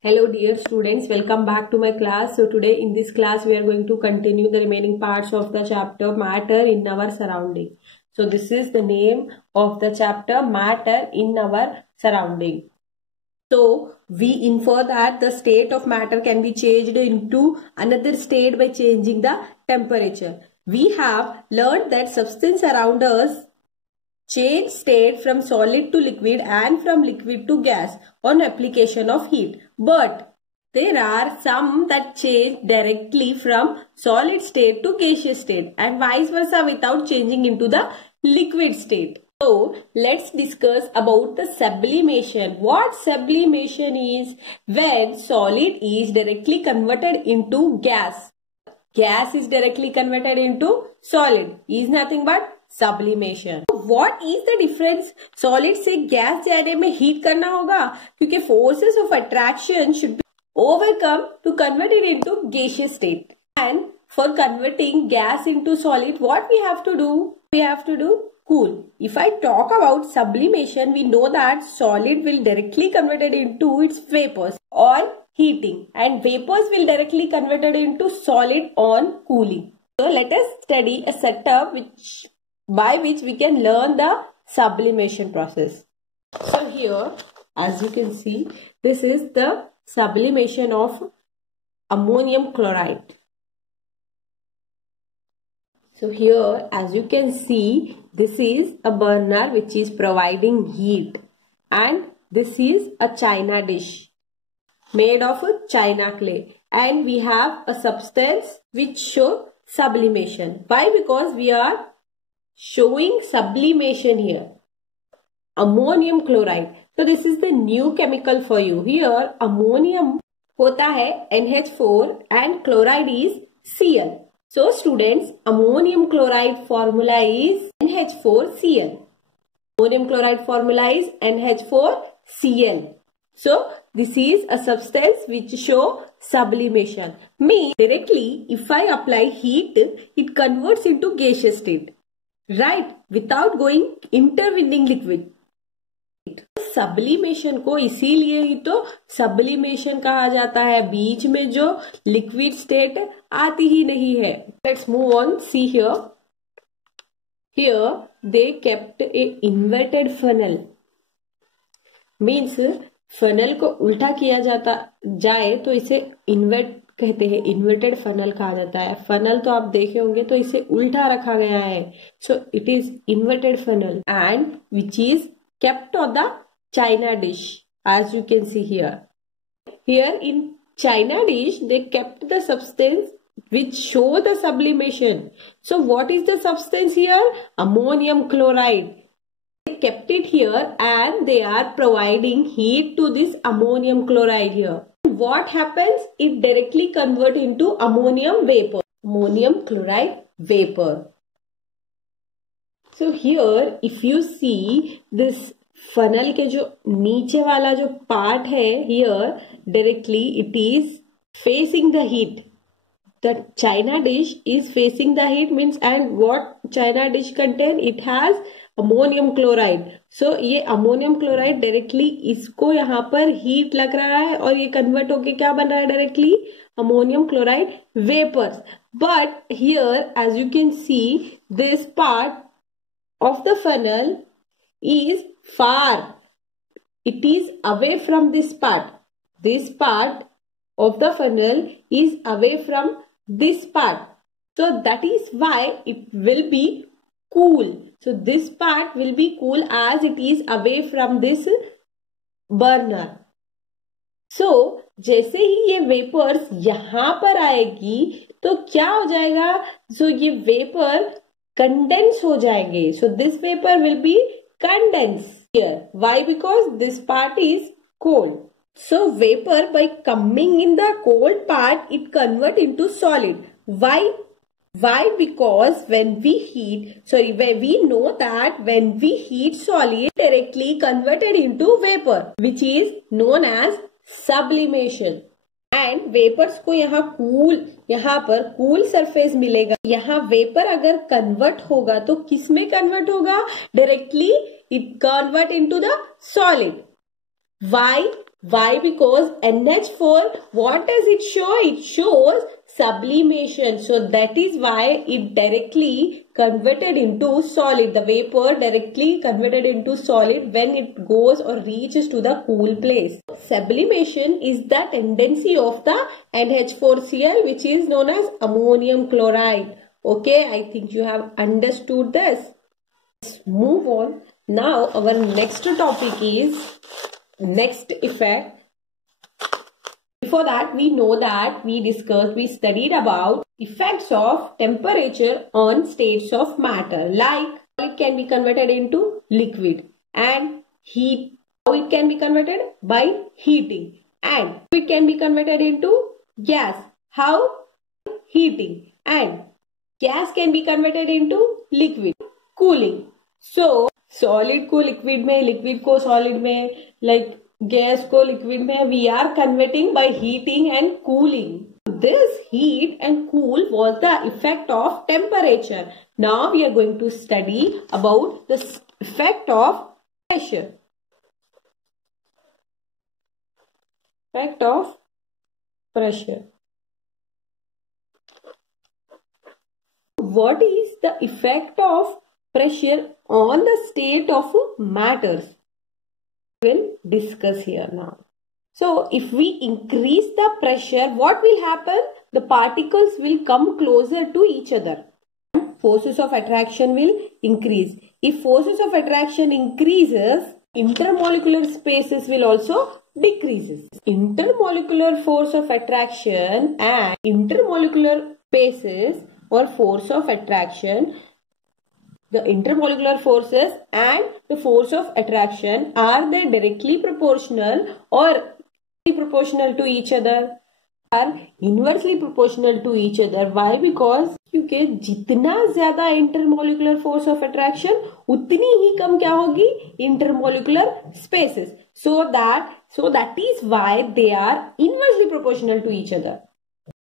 Hello dear students, welcome back to my class. So today in this class we are going to continue the remaining parts of the chapter Matter in Our Surrounding. So this is the name of the chapter, Matter in Our Surrounding. So we infer that the state of matter can be changed into another state by changing the temperature. We have learned that substance around us change state from solid to liquid and from liquid to gas on application of heat. But there are some that change directly from solid state to gaseous state and vice versa without changing into the liquid state. So let's discuss about the sublimation. What sublimation is? When solid is directly converted into gas. Gas is directly converted into solid. Is nothing but sublimation. What is the difference? Solid से gas जाने में heat करना होगा क्योंकि forces of attraction should be overcome to convert it into gaseous state. And for converting gas into solid, what we have to do? We have to do cool. If I talk about sublimation, we know that solid will directly convert it into its vapors on heating, and vapors will directly convert it into solid on cooling. So let us study a setup by which we can learn the sublimation process. So here, as you can see, this is the sublimation of ammonium chloride. So here, as you can see, this is a burner which is providing heat, and this is a china dish made of china clay, and we have a substance which show sublimation. Why? Because we are showing sublimation here. Ammonium chloride. So this is the new chemical for you. Here ammonium होता है NH4 and chloride is Cl. So students, ammonium chloride formula is NH4Cl. Ammonium chloride formula is NH4Cl. So this is a substance which show sublimation. Means directly if I apply heat, it converts into gaseous state. Right, without going intervening liquid. Sublimation को इसीलिए ही तो sublimation कहा जाता है, बीच में जो liquid state आती ही नहीं है. Let's move on. See here they kept A inverted funnel. Means funnel को उल्टा किया जाता जाए तो इसे इन्वर्ट कहते हैं. इन्वर्टेड फनल कहा जाता है. फनल तो आप देखे होंगे तो इसे उल्टा रखा गया है. So it is inverted funnel and which is kept on the china dish, as you can see here. Here in china dish they kept the substance which show the sublimation. So what is the substance here? Ammonium chloride. They kept it here and they are providing heat to this ammonium chloride here. What happens? It directly convert into ammonium vapor. Ammonium chloride vapor. So here if you see this funnel के जो नीचे वाला जो part है, here directly it is facing the heat. The china dish is facing the heat means, and what china dish contain? It has ammonium chloride. So ये ammonium chloride directly इसको यहाँ पर heat लग रहा है और ये convert होके क्या बन रहा है directly? Ammonium chloride vapors. But here as you can see, this part of the funnel is far. It is away from this part. This part of the funnel is away from this part. So that is why it will be cool. So this part will be cool as it is away from this burner. So जैसे ही ये vapours यहाँ पर आएगी तो क्या हो जाएगा? So ये वेपर condense हो जाएंगे. So this vapor will be condensed here. Why? Because this part is cold. So vapor by coming in the cold part, it convert into solid. Why? Why? Because when we heat, we know that when we heat solid, directly converted into vapor, which is known as sublimation. And vapours को यहाँ पर cool surface मिलेगा. यहाँ vapour अगर convert होगा तो किस में कन्वर्ट होगा? Directly it convert into the solid. Why? Why? Because NH4, what does it show? It shows sublimation. So that is why it directly converted into solid. The vapor directly converted into solid when it goes or reaches to the cool place. Sublimation is the tendency of the NH4Cl, which is known as ammonium chloride. Okay, I think you have understood this. Let's move on. Now our next topic is next effect. Before that, we know that we studied about effects of temperature on states of matter, like it can be converted into liquid, and heat, how it can be converted by heating, and it can be converted into gas, how heating, and gas can be converted into liquid, cooling. So solid को liquid में, liquid को solid में, like gas को liquid में, we are converting by heating and cooling. This heat and cool was the effect of temperature. Now we are going to study about the effect of pressure. Effect of pressure. What is the effect of pressure on the state of matters? We will discuss here now. So if we increase the pressure, what will happen? The particles will come closer to each other. Forces of attraction will increase. If forces of attraction increases, intermolecular spaces will also decreases. Intermolecular force of attraction and intermolecular spaces or force of attraction, the intermolecular forces and the force of attraction, are they directly proportional or proportional to each other? Are inversely proportional to each other. Why? Because क्योंकि जितना ज्यादा intermolecular force of attraction, उतनी ही कम क्या होगी intermolecular spaces. So that is why they are inversely proportional to each other.